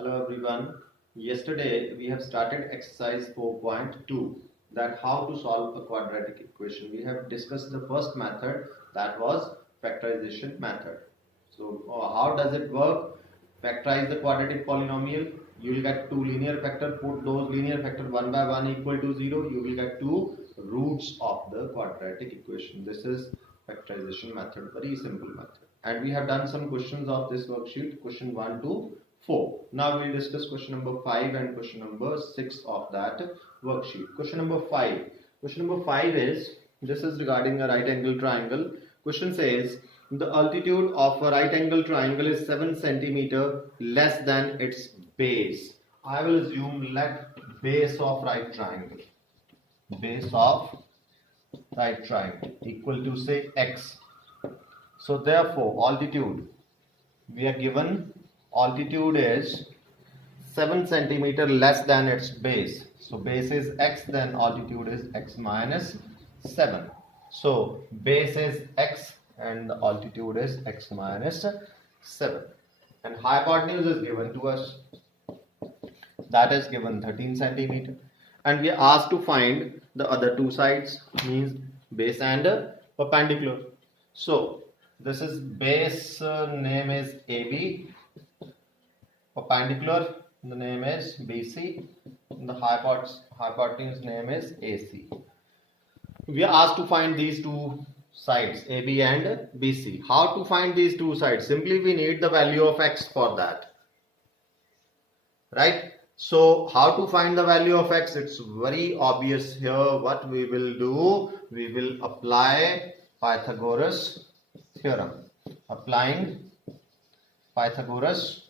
Hello everyone. Yesterday we have started exercise 4.2, that how to solve a quadratic equation. We have discussed the first method, that was factorization method. So how does it work? Factorize the quadratic polynomial. You will get two linear factor. Put those linear factor one by one equal to 0. You will get two roots of the quadratic equation. This is factorization method. Very simple method. And we have done some questions of this worksheet. Question 1 to 4. Now we will discuss question number 5 and question number 6 of that worksheet. Question number 5. Question number 5 is, this is regarding a right angle triangle. Question says, the altitude of a right angle triangle is 7 centimeter less than its base. I will assume let base of right triangle equal to say x. So therefore altitude, we are given altitude is 7 centimeter less than its base. So base is x, then altitude is x minus 7. So base is x and the altitude is x minus 7. And hypotenuse is given to us, that is given 13 centimeter. And we are asked to find the other two sides, means base and perpendicular. So this is base, name is AB, perpendicular, the name is BC, and the hypotenuse name is AC. We are asked to find these two sides, AB and BC. How to find these two sides? Simply we need the value of x for that, right? So how to find the value of x? It's very obvious here. What we will do, we will apply Pythagoras theorem. Applying Pythagoras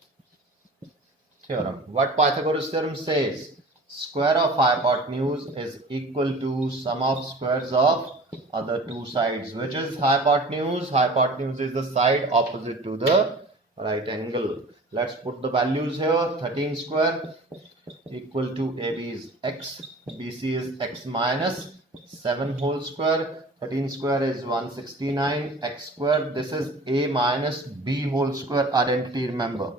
theorem. What Pythagoras theorem says? Square of hypotenuse is equal to sum of squares of other two sides. Which is hypotenuse? Hypotenuse is the side opposite to the right angle. Let's put the values here. 13 square equal to AB is x, BC is x minus 7 whole square. 13 square is 169, x square. This is A minus B whole square identity, remember.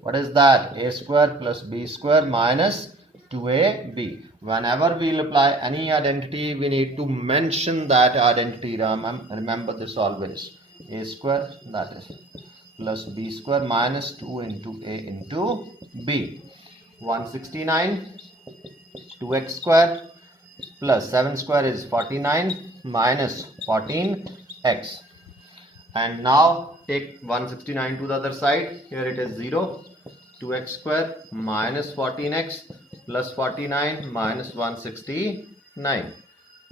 What is that? A square plus B square minus 2AB. Whenever we will apply any identity, we need to mention that identity. Remember this always. A square, that is, plus B square minus 2 into A into B. 169, 2x square plus 7 square is 49 minus 14x. And now take 169 to the other side. Here it is 0. 2x square minus 14x plus 49 minus 169.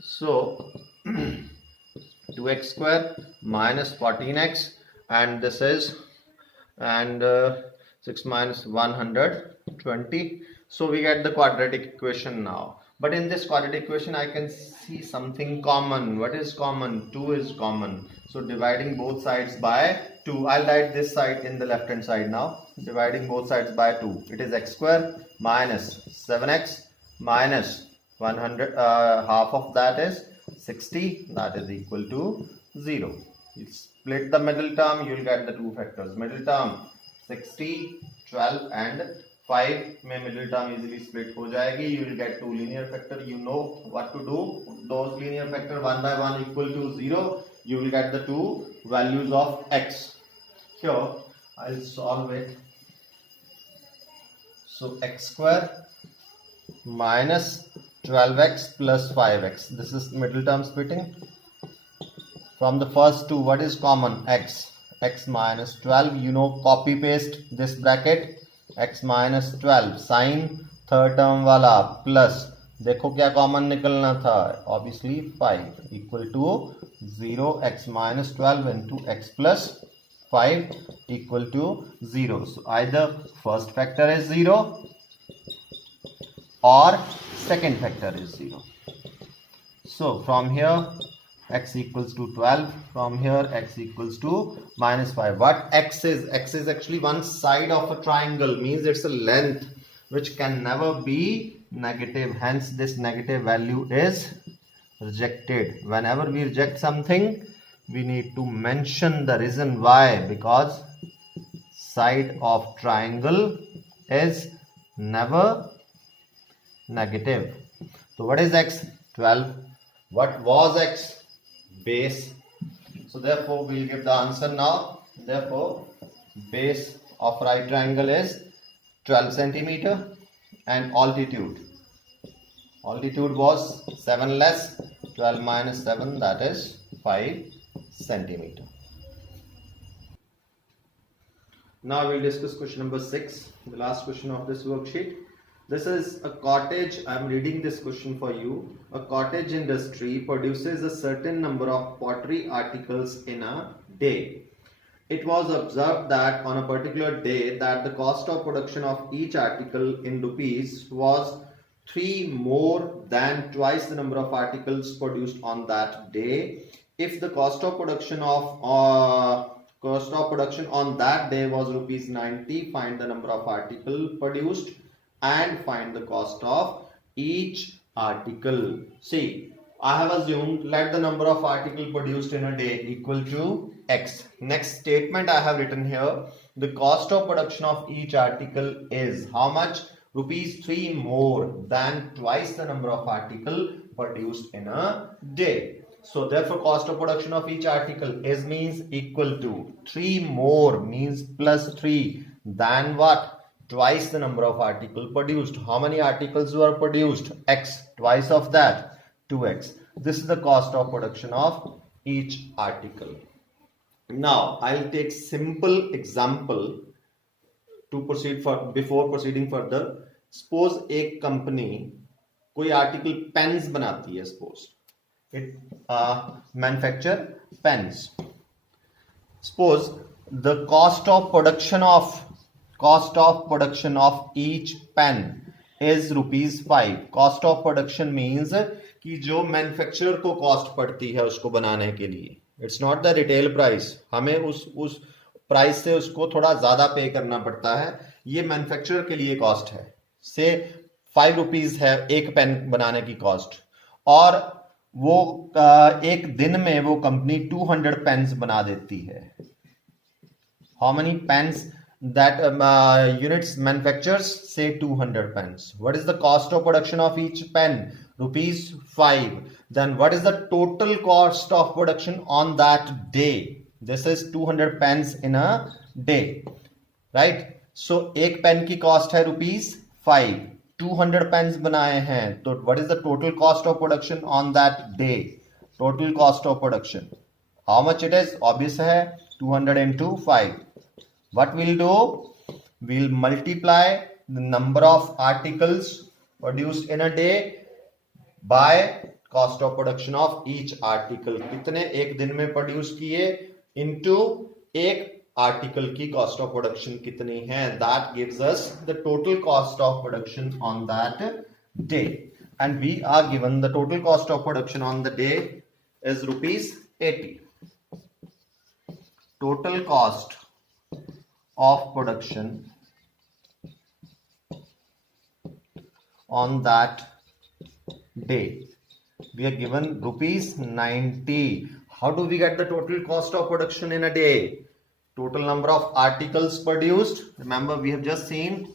So 2x square minus 14x, and this is, and 6 minus 120. So we get the quadratic equation now. But in this quadratic equation I can see something common. What is common? 2 is common. So dividing both sides by 2. I'll write this side in the left hand side now. Dividing both sides by 2. It is x square minus 7x minus 100. Half of that is 60. That is equal to 0. You split the middle term. You will get the two factors. Middle term 60, 12 and 5 में middle term easily split हो जाएगी. You will get two linear factor. You know what to do. Those linear factor one by one equal to 0. You will get the two values of x. Here I'll solve it. So x square minus 12x plus 5x. This is middle term splitting. From the first two, what is common? X. X minus 12. You know, copy paste this bracket. x minus 12 sign third term वाला plus, देखो क्या common निकलना था, obviously 5 equal to 0. x minus 12 into x plus 5 equal to 0. So either first factor is 0 or second factor is 0. So from here x equals to 12, from here x equals to minus 5. What x is? X is actually one side of a triangle, means it's a length which can never be negative. Hence this negative value is rejected. Whenever we reject something, we need to mention the reason why, because side of triangle is never negative. So what is x? 12. What was x? Base. So therefore we'll give the answer now. Therefore base of right triangle is 12 centimeter and altitude was 7 less, 12 minus 7, that is 5 centimeter. Now we'll discuss question number 6, the last question of this worksheet. This is a cottage. I am reading this question for you. A cottage industry produces a certain number of pottery articles in a day. It was observed that on a particular day that the cost of production of each article in rupees was 3 more than twice the number of articles produced on that day. If the cost of production on that day was rupees 90, find the number of articles produced and find the cost of each article. See, I have assumed let the number of articles produced in a day equal to x. Next statement I have written here, the cost of production of each article is how much? Rupees 3 more than twice the number of articles produced in a day. So therefore cost of production of each article is means equal to 3 more means plus 3 than what? Twice the number of articles produced. How many articles were produced? X. Twice of that, 2x. This is the cost of production of each article. Now I'll take simple example to proceed before proceeding further. Suppose एक company कोई article pens बनाती है. Suppose it manufacture pens. Suppose the cost of production of each pen is ₹5. Cost of production means कि जो manufacturer को cost पड़ती है उसको बनाने के लिए, it's not the retail price. हमें उस प्राइस से उसको थोड़ा ज्यादा पे करना पड़ता है. ये मैन्युफैक्चरर के लिए कॉस्ट है. से ₹5 है एक पेन बनाने की कॉस्ट, और वो एक दिन में वो कंपनी 200 पेन्स बना देती है. How many pens that units manufactures? Say 200 pens. What is the cost of production of each pen? ₹5. Then what is the total cost of production on that day? This is 200 pens in a day, right? So एक pen की cost है ₹5. 200 pens बनाए हैं, तो what is the total cost of production on that day? Total cost of production, how much it is? Obvious है, 200 into 5. What we'll do? We'll multiply the number of articles produced in a day by cost of production of each article. कितने एक दिन में produce किए into एक article की cost of production कितनी है. That gives us the total cost of production on that day. And we are given the total cost of production on the day is ₹80. Total cost of production on that day, we are given ₹90. How do we get the total cost of production in a day? Total number of articles produced. Remember, we have just seen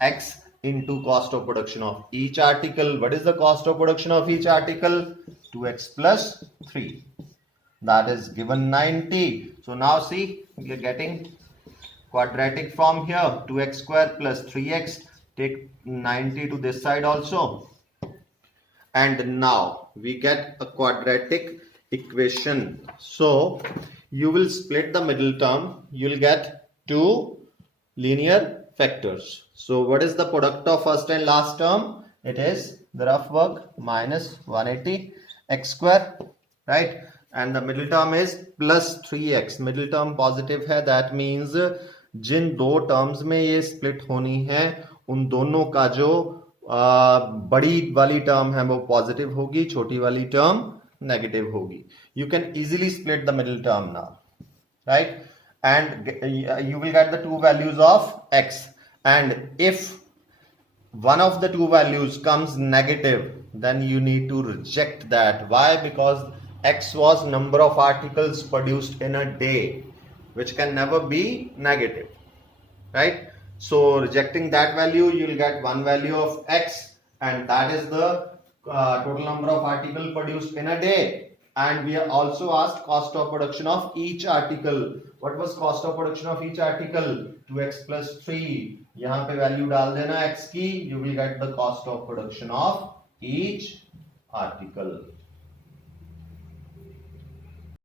x into cost of production of each article. What is the cost of production of each article? 2x plus 3. That is given 90. So now see, we are getting quadratic from here. 2x square plus 3x. Take 90 to this side also. And now we get a quadratic equation. So you will split the middle term. You will get two linear factors. So what is the product of first and last term? It is the rough work minus 180 x square, right? And the middle term is plus 3x. Middle term positive है. That means जिन दो terms में ये split होनी है, उन दोनों का जो बड़ी वाली टर्म है वो पॉजिटिव होगी, छोटी वाली टर्म नेगेटिव होगी. You can easily split the middle term now, right? And you will get the two values of x, and if one of the two values comes negative, then you need to reject that. Why? Because x was number of articles produced in a day, which can never be negative, right? So rejecting that value, you will get one value of X, and that is the total number of articles produced in a day. And we are also asked cost of production of each article. What was cost of production of each article? 2x plus 3. यहाँ पे value डाल देना x की, you will get the cost of production of each article.